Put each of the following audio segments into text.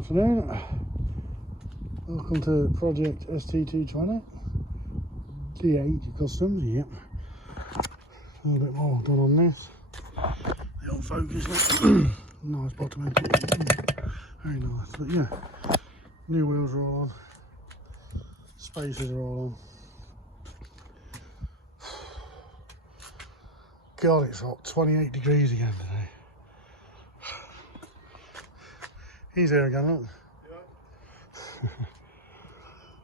Afternoon. Welcome to Project ST220. D8 customs, yep. A little bit more done on this. The old focus, nice bottom end. Very nice, but yeah. New wheels are all on. Spacers are all on. God, it's hot. 28 degrees again today. He's here again, look. Yeah.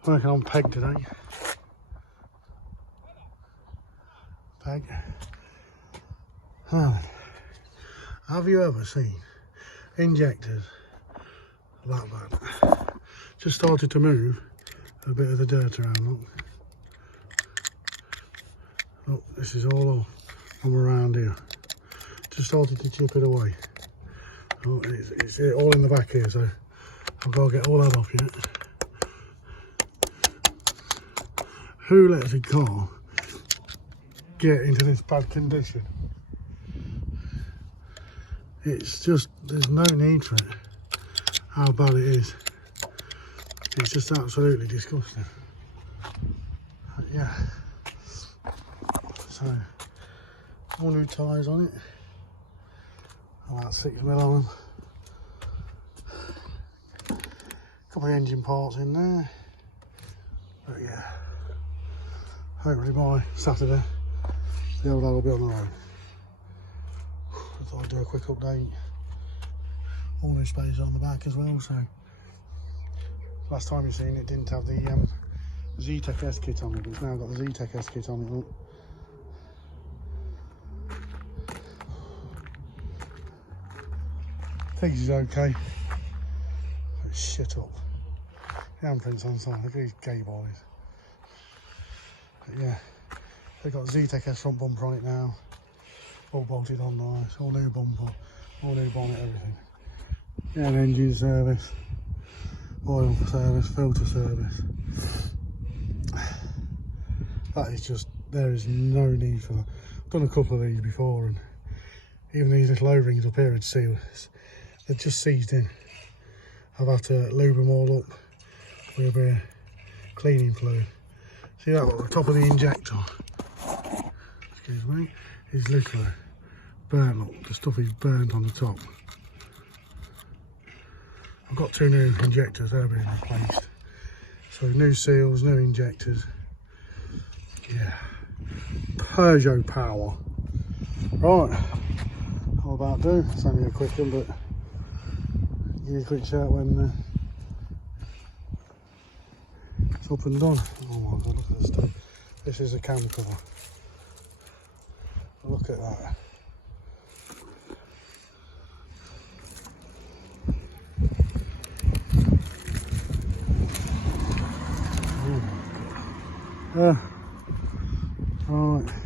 Working on Peg today. Peg. Oh. Have you ever seen injectors that bad? Just started to move a bit of the dirt around, look. Look, this is all from around here. Just started to chip it away. Oh, it's all in the back here, so I've got to get all that off yet. Who lets a car get into this bad condition? It's just, there's no need for it, how bad it is. It's just absolutely disgusting. But yeah, so all new tyres on it, about 6 mil on them. Couple of engine parts in there, but yeah, hopefully by Saturday the old lad will be on the road. I thought I'd do a quick update. All new space on the back as well, so last time you seen it didn't have the Z-Tech S kit on it, but it's now got the Z-Tech S kit on it. Look. Peggy's is okay, but shit up. The handprints on side, look at these gay boys. But yeah, they've got Z-Tech S front bumper on it now. All bolted on nice, all new bumper, all new bonnet, everything. Yeah, an engine service, oil service, filter service. That is just, there is no need for that. I've done a couple of these before, and even these little O-rings up here had sealed. They're just seized in. I've had to lube them all up with a bit of cleaning fluid. See that at the top of the injector, excuse me, is literally burnt. Look, the stuff is burnt on the top. I've got 2 new injectors, they're being replaced. So new seals, new injectors. Yeah, Peugeot power. Right, how about do? It's only a quick one, but give you a quick shout when it's up and done. Oh my god, look at this stuff. This is a cam cover. Look at that. Oh my god. Right.